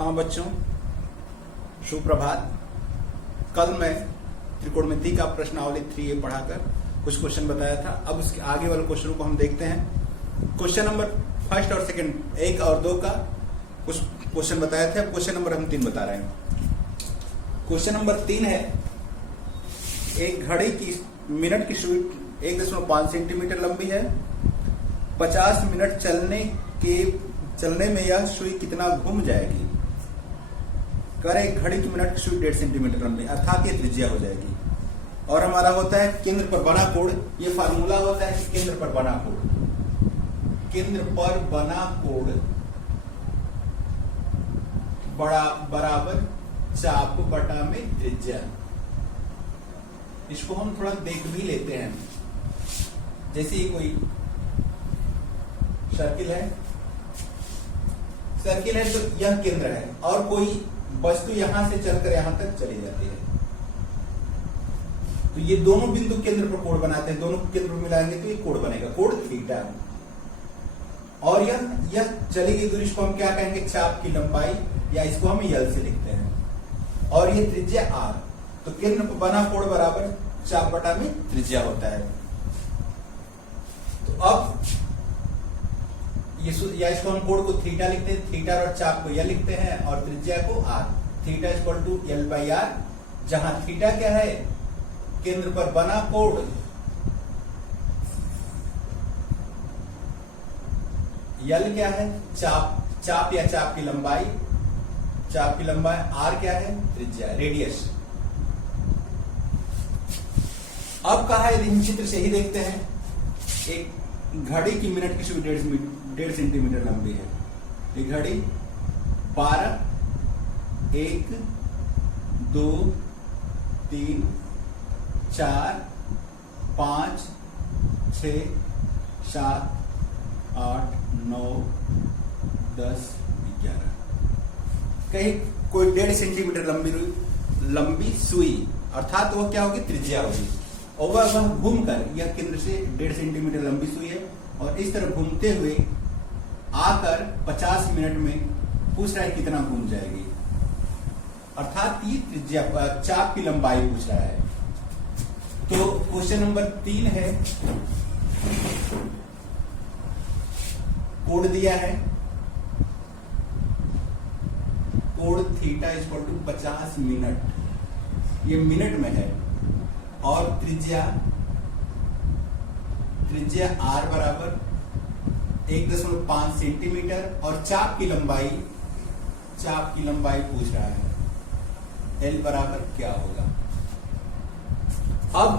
हाँ बच्चों, सुप्रभात। कल मैं त्रिकोणमिति का प्रश्नावली 3A पढ़ाकर कुछ क्वेश्चन बताया था। अब उसके आगे वाले क्वेश्चनों को हम देखते हैं। क्वेश्चन नंबर फर्स्ट और सेकंड, 1 और 2 का कुछ क्वेश्चन बताए थे। अब क्वेश्चन नंबर हम 3 बता रहे हैं। क्वेश्चन नंबर 3 है, एक घड़ी की मिनट की सुई 1.5 सेंटीमीटर लंबी है। 50 मिनट चलने में यह सुई कितना घूम जाएगी। करे घड़ी की मिनट की सुई 1.5 सेंटीमीटर लंबी, अर्थात ये त्रिज्या हो जाएगी। और हमारा होता है केंद्र पर बना कोण। ये फार्मूला होता है कि केंद्र पर बना कोण, केंद्र पर बना कोण बराबर चाप बटा में त्रिज्या। इसको हम थोड़ा देख भी लेते हैं। जैसे ये कोई सर्किल है तो यह केंद्र है और कोई वस्तु यहां से चलकर यहां तक चली जाती है, तो ये दोनों बिंदु केंद्र पर कोण बनाते हैं। दोनों केंद्र पर मिलाएंगे तो ये कोण बनेगा, कोण थीटा। और यह चली गई दूरी, इसको हम क्या कहेंगे, चाप की लंबाई, या इसको हम यल से लिखते हैं। और ये त्रिज्या r, तो केंद्र पर बना कोण बराबर चाप बटा में त्रिज्या होता है। तो अब या इसको हम कोण को थीटा लिखते हैं, थीटा और चाप को यल लिखते हैं, और त्रिज्या को r। Theta equal to l by r, जहां थीटा क्या है, केंद्र पर बना कोण, यल क्या है, चाप या चाप की लंबाई, आर क्या है, त्रिज्या, रेडियस। अब कहा है, यदि हम चित्र से ही देखते हैं, एक घड़ी की मिनट की सुई 1.5 सेंटीमीटर लंबी है। ये घड़ी 12, 1, 2, 3, 4, 5, 6, 7, 8, 9, 10, 11, कहीं कोई 1.5 सेंटीमीटर लंबी सुई, अर्थात वो क्या होगी, त्रिज्या होगी। और वह घूमकर, यह केंद्र से 1.5 सेंटीमीटर लंबी सुई है और इस तरह घूमते हुए आकर 50 मिनट में पूछ रहा है कितना घूम जाएगी, अर्थात ये त्रिज्या, चाप की लंबाई पूछ रहा है। तो क्वेश्चन नंबर 3 है, कोण दिया है, कोण थीटा इक्वल टू 50 मिनट, ये मिनट में है, और त्रिज्या r बराबर 1.5 सेंटीमीटर, और चाप की लंबाई पूछ रहा है, L बराबर क्या होगा। अब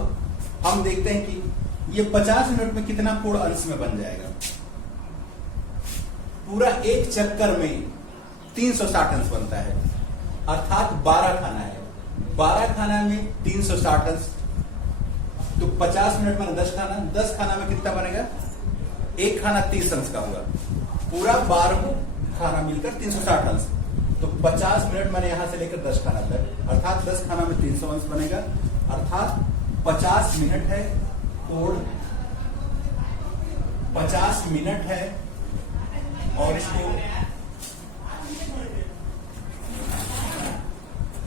हम देखते हैं कि ये 50 मिनट में कितना कोण अंश में बन जाएगा। पूरा एक चक्कर में 360 अंश बनता है, अर्थात 12 खाना है। 12 खाना में 360 अंश, तो 50 मिनट में 10 खाना, 10 खाना में कितना बनेगा, एक खाना 30 अंश का होगा। पूरा 12 खाना मिलकर 360 अंश, तो 50 मिनट मैंने यहां से लेकर 10 खाना तक, अर्थात 10 खाना में 300 अंश बनेगा, अर्थात 50 मिनट है, कोण 50 मिनट है। और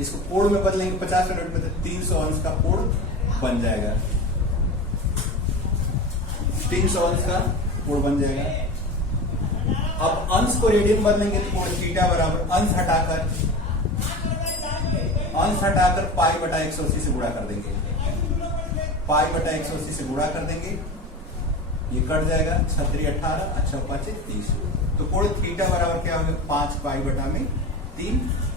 इसको कोण में बदलेंगे 50 मिनट में, तो 300 अंश का कोण बन जाएगा, 300 अंश का कोण बन जाएगा। अब अंश को रेडियन बदलेंगे तो कोण थीटा बराबर अंश हटाकर पाई बटा 180 से गुणा कर देंगे, पाई बटा 180 से गुणा कर देंगे, ये कट जाएगा, 6 18, अच्छा 5 30, तो कोण थीटा बराबर क्या होगा, 5 पाई बटा में 3।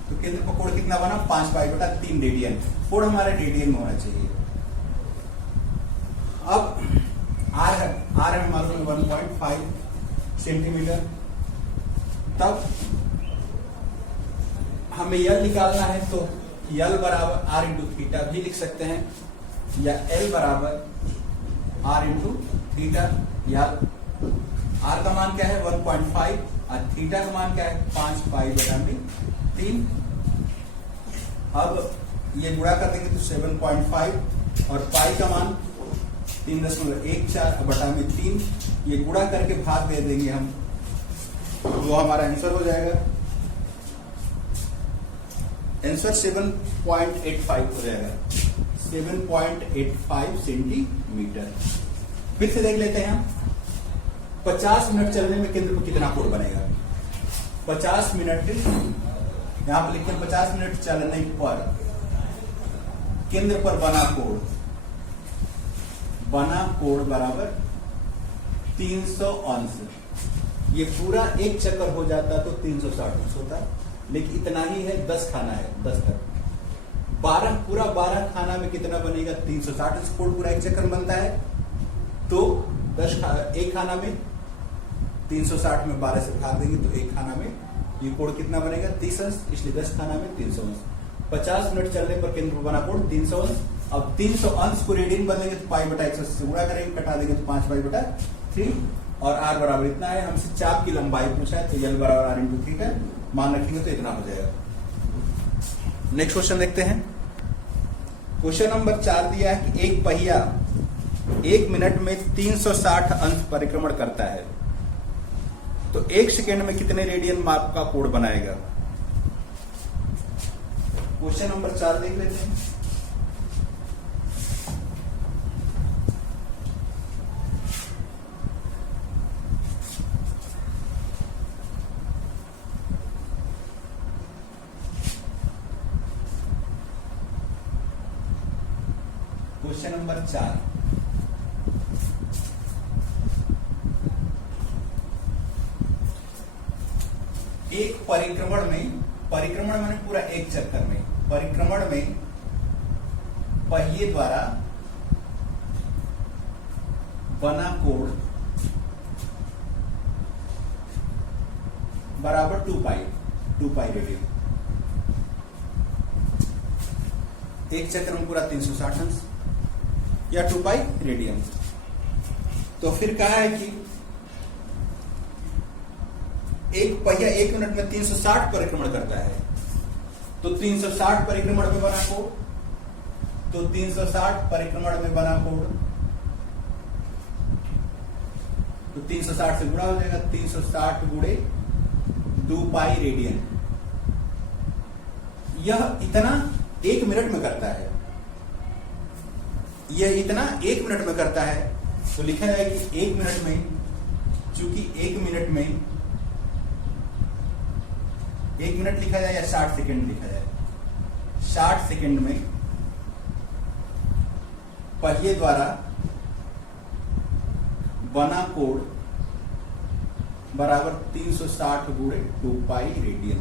तो केंद्र पर कोण कितना बना, 5 पाई बटा 3 रेडियन। कोण हमारा रेडियन में होना चाहिए। अब आर है मालूम 1.5 सेंटीमीटर, तब हमें यल निकालना है, तो यल बराबर आर इंटू थीटा भी लिख सकते हैं, या एल बराबर आर इंटू थीटा। या आर का मान क्या है, 1.5, और थीटा का मान क्या है, 5 पाई बटा में 3। अब ये गुणा कर देंगे तो 7.5, और पाई का मान 3.14 बटा में 3, ये गुणा करके भाग दे देंगे हम, तो हमारा आंसर हो जाएगा आंसर 7.85 हो जाएगा, 7.85 सेंटीमीटर। फिर से देख लेते हैं हम, 50 मिनट चलने में केंद्र पर कितना कोण बनेगा। 50 मिनट, यहां पर लिखते हैं 50 मिनट चलने पर केंद्र पर बना कोण बराबर 300 अंश। ये पूरा एक चक्कर हो जाता तो 360 अंश होता, लेकिन इतना ही है, 10 खाना है, 10 तक 12 खाना में कितना बनेगा, 360 अंश। कोण पूरा एक चक्कर बनता है, तो एक खाना में 360 में 12 से भाग देंगे तो एक खाना में ये कोण कितना बनेगा, 30 अंश, इसलिए 10 खाना में 300 अंश। 50 मिनट चलने पर केंद्र पर बना कोण 300 अंश। अब 300 अंश को रेडियन बदलेंगे तो पाई बटा 180 से गुणा करेंगे, कटा देंगे तो 5 पाई बटा 3, और आर बराबर इतना है। हमसे चाप की लंबाई पूछा है, तो एल बराबर आर इंटू थीटा है, मान रखेंगे तो इतना हो जाएगा। नेक्स्ट क्वेश्चन देखते हैं। क्वेश्चन नंबर 4 दिया है कि एक पहिया 1 मिनट में 360 अंश परिक्रमण करता है, तो 1 सेकेंड में कितने रेडियन माप का कोण बनाएगा। क्वेश्चन नंबर 4 देख लेते हैं। क्वेश्चन नंबर 4, एक परिक्रमण माने पूरा एक चक्कर में, परिक्रमण में पहिए द्वारा बना कोण बराबर 2 पाई रेडियन। एक चक्कर में पूरा 360 अंश या 2 पाई रेडियन। तो फिर कहा है कि एक पहिया 1 मिनट में 360 परिक्रमण करता है, तो 360 परिक्रमण में बना कोण, तो 360 परिक्रमण में बना कोण, तो 360 से गुणा हो जाएगा, 360 गुणे 2 पाई रेडियन। यह इतना 1 मिनट में करता है, यह इतना 1 मिनट में करता है, तो लिखा जाए कि 1 मिनट में, चूंकि 1 मिनट में 1 मिनट लिखा जाए या 60 सेकेंड लिखा जाए, 60 सेकेंड में पहिए द्वारा बना कोण बराबर 360 गुणे 2 पाई रेडियन।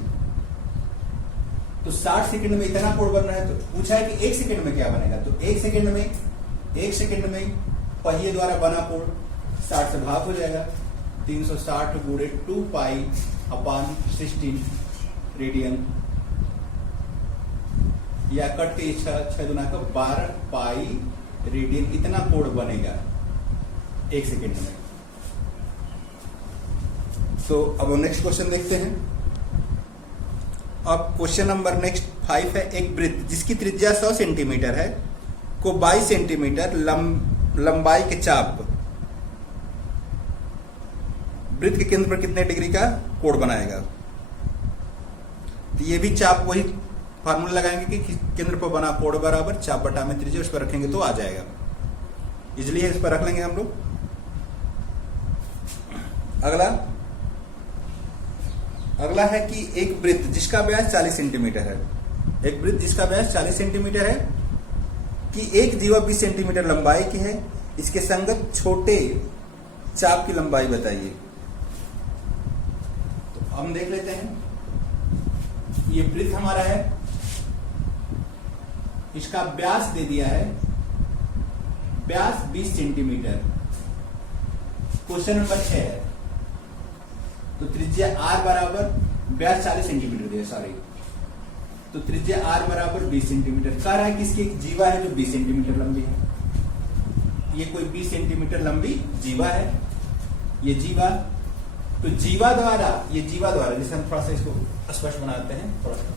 तो 60 सेकेंड में इतना कोण बन रहा है, तो पूछा है कि 1 सेकेंड में क्या बनेगा, तो 1 सेकेंड में पहिए द्वारा बना कोण 60 से भाग हो जाएगा, 360 गुणे 2 पाई अपान 16 रेडियन, या कट के 6 दुना का 12 पाई रेडियन, इतना कोण बनेगा 1 सेकेंड में। तो अब नेक्स्ट क्वेश्चन देखते हैं। अब क्वेश्चन नंबर नेक्स्ट 5 है, एक वृत्त जिसकी त्रिज्या 100 सेंटीमीटर है को 22 सेंटीमीटर लंबाई के चाप वृत्त के केंद्र पर कितने डिग्री का कोण बनाएगा। तो ये भी चाप वही फार्मूला लगाएंगे कि केंद्र पर बना कोण बराबर चाप बटा में त्रिज्या, उस पर रखेंगे तो आ जाएगा, इजिली है, इस पर रख लेंगे हम लोग। अगला है कि एक वृत्त जिसका व्यास 40 सेंटीमीटर है, एक वृत्त जिसका व्यास 40 सेंटीमीटर है कि एक जीवा 20 सेंटीमीटर लंबाई की है, इसके संगत छोटे चाप की लंबाई बताइए। तो हम देख लेते हैं, ये वृत्त हमारा है, इसका व्यास दे दिया है, व्यास 20 सेंटीमीटर। क्वेश्चन नंबर 6 है, तो त्रिज्या r बराबर, व्यास 40 सेंटीमीटर दिया, सॉरी, तो त्रिज्या r बराबर 20 सेंटीमीटर। कह रहा है कि इसकी एक जीवा है जो 20 सेंटीमीटर लंबी है, ये कोई 20 सेंटीमीटर लंबी जीवा है, ये जीवा, तो जीवा द्वारा, ये जीवा द्वारा, जैसे हम थोड़ा सा इसको स्पष्ट बनाते हैं, थोड़ा सा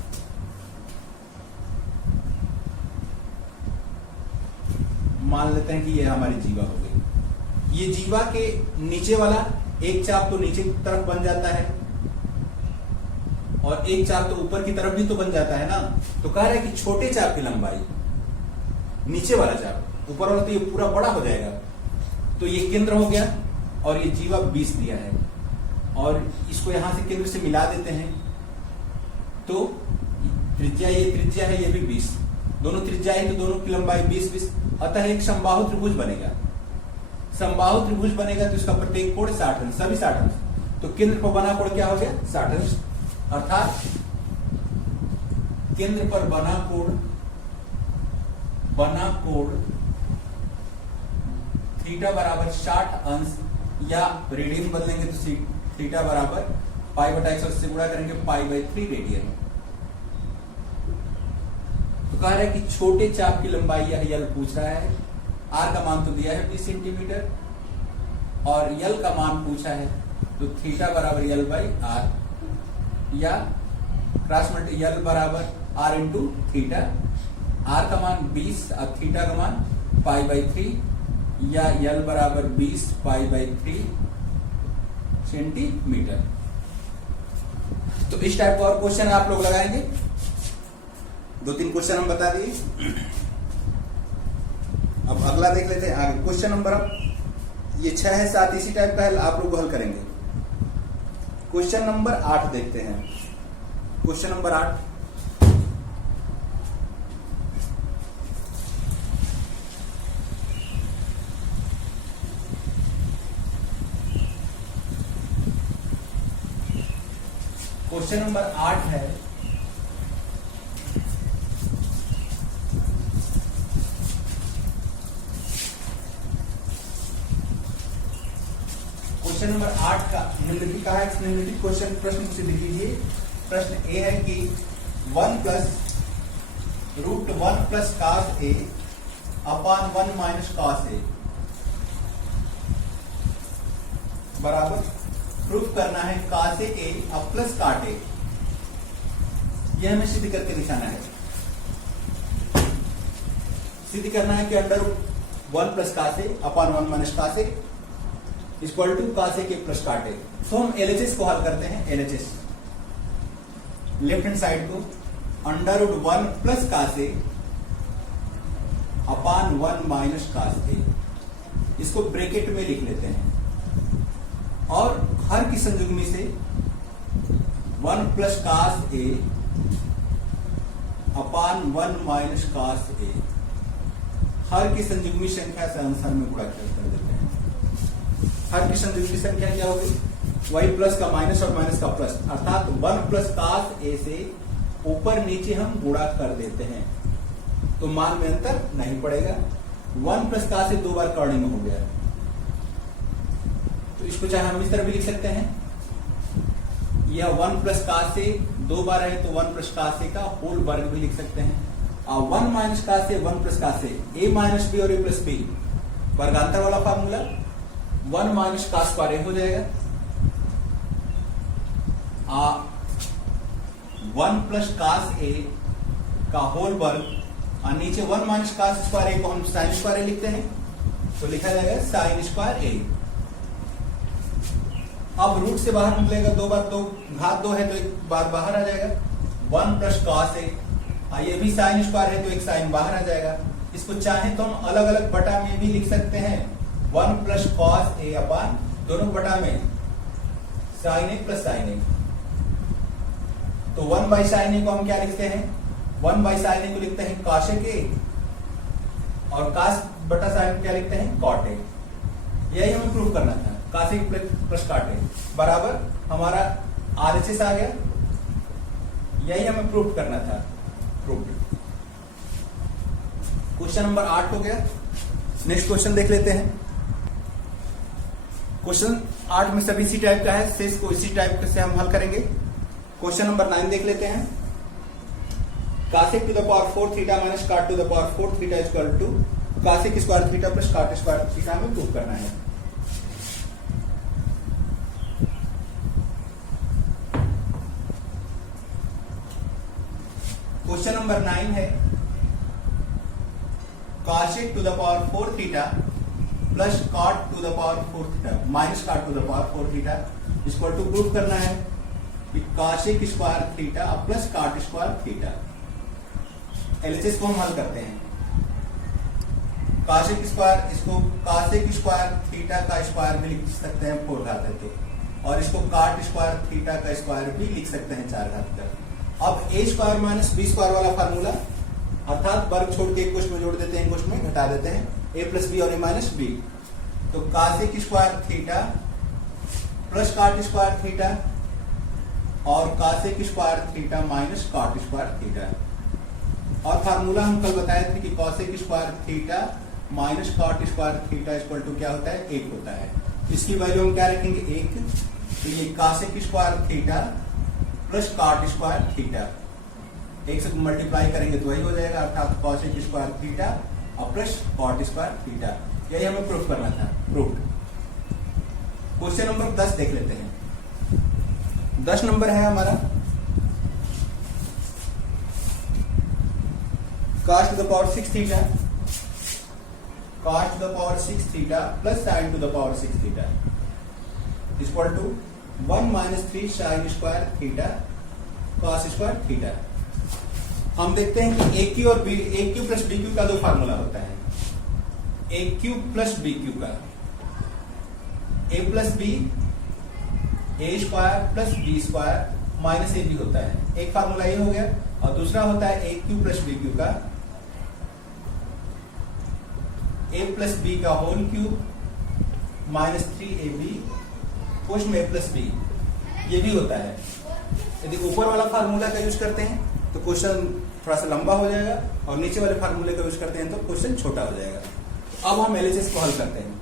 मान लेते हैं कि ये हमारी जीवा हो गई। ये जीवा के नीचे वाला एक चाप तो नीचे की तरफ बन जाता है, और एक चाप तो ऊपर की तरफ भी तो बन जाता है ना। तो कह रहा है कि छोटे चाप की लंबाई, नीचे वाला चाप, ऊपर वाला तो ये पूरा बड़ा हो जाएगा, तो ये केंद्र हो गया और ये जीवा 20 दिया है, और इसको यहां से केंद्र से मिला देते हैं तो त्रिज्या, ये त्रिज्या है, ये भी 20, दोनों त्रिज्या है तो दोनों की लंबाई 20-20, अतः एक समबाहु त्रिभुज बनेगा। समबाहु त्रिभुज बनेगा तो इसका प्रत्येक कोण 60 अंश, सभी 60 अंश, तो केंद्र पर बना कोण क्या हो गया 60 अंश, अर्थात केंद्र पर बना कोण थीटा बराबर 60 अंश, या रेडियन बदलेंगे तो थीटा बराबर π/180 से गुणा करेंगे π/3 रेडियन। तो कह रहा है कि छोटे चाप की लंबाई यह यल पूछ रहा है, आर का मान तो दिया है 20 सेंटीमीटर और यल का मान पूछा है, तो थीटा बराबर यल बाई आर, या क्रॉस मल्टी यल बराबर आर इंटू थीटा, आर का मान 20 और थीटा का मान π/3, या यल बराबर 20 π/3 सेंटीमीटर। तो इस टाइप का और क्वेश्चन आप लोग लगाएंगे, 2-3 क्वेश्चन हम बता दिए। अब अगला देख लेते हैं आगे क्वेश्चन नंबर, अब ये 6 है 7 इसी टाइप का है, आप लोग हल करेंगे। क्वेश्चन नंबर 8 देखते हैं। क्वेश्चन नंबर 8, क्वेश्चन नंबर 8 है, क्वेश्चन नंबर 8 का निम्नलिखित कहा है, निम्नलिखित क्वेश्चन प्रश्न से लिख लीजिए। प्रश्न ए है कि 1 + √1 + cos a upon 1 - cos a बराबर प्रूफ करना है cos a अब प्लस cot a, यह हमें सिद्ध करके दिखाना है। सिद्ध करना है कि √1 + cos a upon 1 - cos a equal to cos a के प्लस cot a। तो हम LHS को हल करते हैं। LHS लेफ्ट हैंड साइड को √1 + cos a upon 1 - cos a, इसको ब्रैकेट में लिख लेते हैं और हर की संयुग्मी से 1 + cos a upon 1 - cos a, हर की संयुग्मी संख्या से आंसर में गुणा कर देते हैं। हर की संयुग्मी संख्या क्या होगी, वही प्लस का माइनस और माइनस का प्लस, अर्थात 1 + cos a से ऊपर नीचे हम गुणा कर देते हैं, तो मान में अंतर नहीं पड़ेगा। 1 + cos a 2 बार करने में हो गया, तो इसको चाहे हम इस तरह भी लिख सकते हैं, यह 1 + cos a 2 बार है तो 1 + cos a का होल वर्ग भी लिख सकते हैं, और 1 - cos a 1 + cos a - b और a + b वर्गांतर वाला फार्मूला 1 - cos स्क्वायर a हो जाएगा, 1 + cos a का होल वर्ग, और नीचे 1 - cos स्क्वायर a को हम sin स्क्वायर a लिखते हैं, तो लिखा जाएगा sin स्क्वायर a। अब रूट से बाहर निकलेगा, 2 बार 2 घात 2 है तो एक बार बाहर आ जाएगा, 1 + cos a, ये भी sin स्क्वायर है तो एक sin बाहर आ जाएगा। इसको चाहे तो हम अलग अलग बटा में भी लिख सकते हैं, 1 + cos a अपान दोनों बटा में sin a + sin a, तो 1/sin a को हम क्या लिखते हैं, 1/sin a को लिखते हैं cos a, और cos बटा sin क्या लिखते हैं cot a। यही हमें प्रूव करना था, cos a + cot a बराबर हमारा RHS आ गया, यही हमें प्रूव करना था। प्रूफ क्वेश्चन नंबर 8 हो गया। नेक्स्ट क्वेश्चन देख लेते हैं। क्वेश्चन 8 में सभी इसी टाइप का है, शेष को इसी टाइप से हम हल करेंगे। क्वेश्चन नंबर 9 देख लेते हैं। cos a to the power 4 theta minus cot to the power 4 theta equal to cos a square theta plus cot square theta हमें प्रूव करना है। क्वेश्चन नंबर 9 है cos a to the power 4 theta plus cot to the power 4 theta minus cot to the power 4 theta equal to prove करना है कि cosec square theta plus cot square theta. LHS को हम हल करते हैं। cosec square, इसको cosec square theta का स्क्वायर भी लिख सकते हैं 4 घात है तो, और इसको cot स्क्वायर थीटा का स्क्वायर भी लिख सकते हैं 4 घात का। अब a square minus b square वाला फार्मूला, अर्थात वर्ग छोड़ के एक क्वेश्चन में जोड़ देते हैं, क्वेश्चन में घटा देते हैं, a प्लस बी और a माइनस बी। तो cosec square theta plus cot square theta और cosec square theta minus cot square theta. और फार्मूला हम कल बताए थे कि cosec square theta minus cot square theta equal to क्या होता है, 1 होता है। इसकी वैल्यू हम क्या रखेंगे, 1। तो ये cosec square theta plus cot square theta 1 से मल्टीप्लाई करेंगे तो वही हो जाएगा, अर्थात cosec स्क्वायर थीटा और प्लस cot स्क्वायर थीटा। यही हमें प्रूफ करना था, प्रूफ। क्वेश्चन नंबर 10 देख लेते हैं। 10 नंबर है हमारा, cos to the power 6 theta, cos to the power 6 theta plus sin to the power 6 theta equal to 1 minus 3 sin square theta cos square theta. हम देखते हैं कि ए क्यू और B, A cube plus B cube का दो formula होता है, A cube plus B cube का, A plus B A square plus B square minus A B होता है। एक फार्मूला ये हो गया, और दूसरा होता है A cube plus B cube का, ए प्लस बी का whole cube minus 3ab question में ए प्लस बी, ये भी होता है। यदि ऊपर वाला फार्मूला का यूज करते हैं तो क्वेश्चन थोड़ा सा लंबा हो जाएगा, और नीचे वाले फार्मूले का यूज करते हैं तो क्वेश्चन छोटा हो जाएगा। अब हम एलएचएस को हल करते हैं।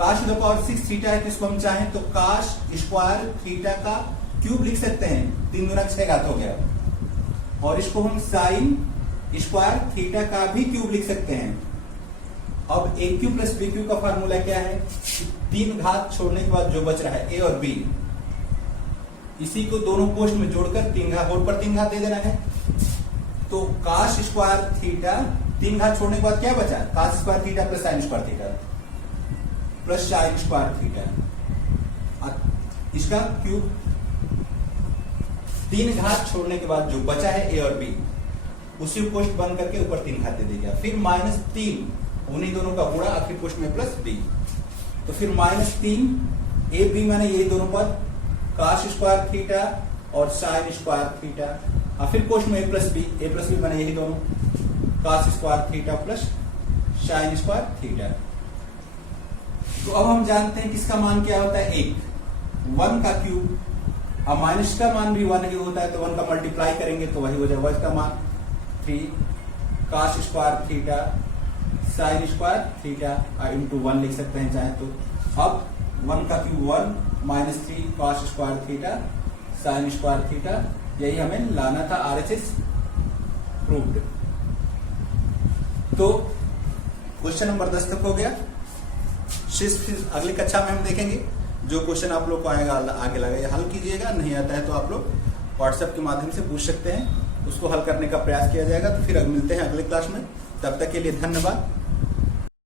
cos to the power 6 theta है तो इसको हम चाहें तो cos स्क्वायर थीटा का क्यूब लिख सकते हैं, 3 गुना 6 घात हो गया, और इसको हम sin स्क्वायर थीटा का भी क्यूब लिख सकते हैं। अब ए क्यू प्लस बी क्यू का फार्मूला क्या है, 3 घात छोड़ने के बाद जो बच रहा है ए और बी, इसी को दोनों पोस्ट में जोड़कर 3 घात और पर 3 घात दे देना है। तो cos स्क्वायर थीटा 3 घात छोड़ने के बाद क्या बचा, cos square theta plus sin square theta plus sin square theta, इसका क्यूब 3 घात छोड़ने के बाद जो बचा है ए और बी, उसी पोस्ट बंद करके ऊपर 3 घात दे दिया, फिर माइनस 3 उन्हीं दोनों का गुणा आखिरी पोस्ट में प्लस बी, तो फिर माइनस 3 ए बी माने यही दोनों पद cos स्क्वायर थीटा और sin स्क्वायर थीटा, और फिर पोस्ट में ए प्लस बी माने यही दोनों cos square theta plus sin square theta. तो अब हम जानते हैं किसका मान क्या होता है, 1 का क्यूब, अब माइनस का मान भी 1 ही होता है, तो 1 का मल्टीप्लाई करेंगे तो वही हो जाएगा, इसका मान 3 cos square theta sin square theta into 1 लिख सकते हैं चाहे तो। अब 1 का cube 1 minus 3 cos square theta sin square theta, यही हमें लाना था, आरएचएस प्रूव्ड। तो क्वेश्चन नंबर 10 तक हो गया। फिर अगली कक्षा में हम देखेंगे जो क्वेश्चन आप लोग को आएगा आगे लगा हल कीजिएगा, नहीं आता है तो आप लोग व्हाट्सएप के माध्यम से पूछ सकते हैं, उसको हल करने का प्रयास किया जाएगा। तो फिर मिलते हैं अगले क्लास में, तब तक के लिए धन्यवाद।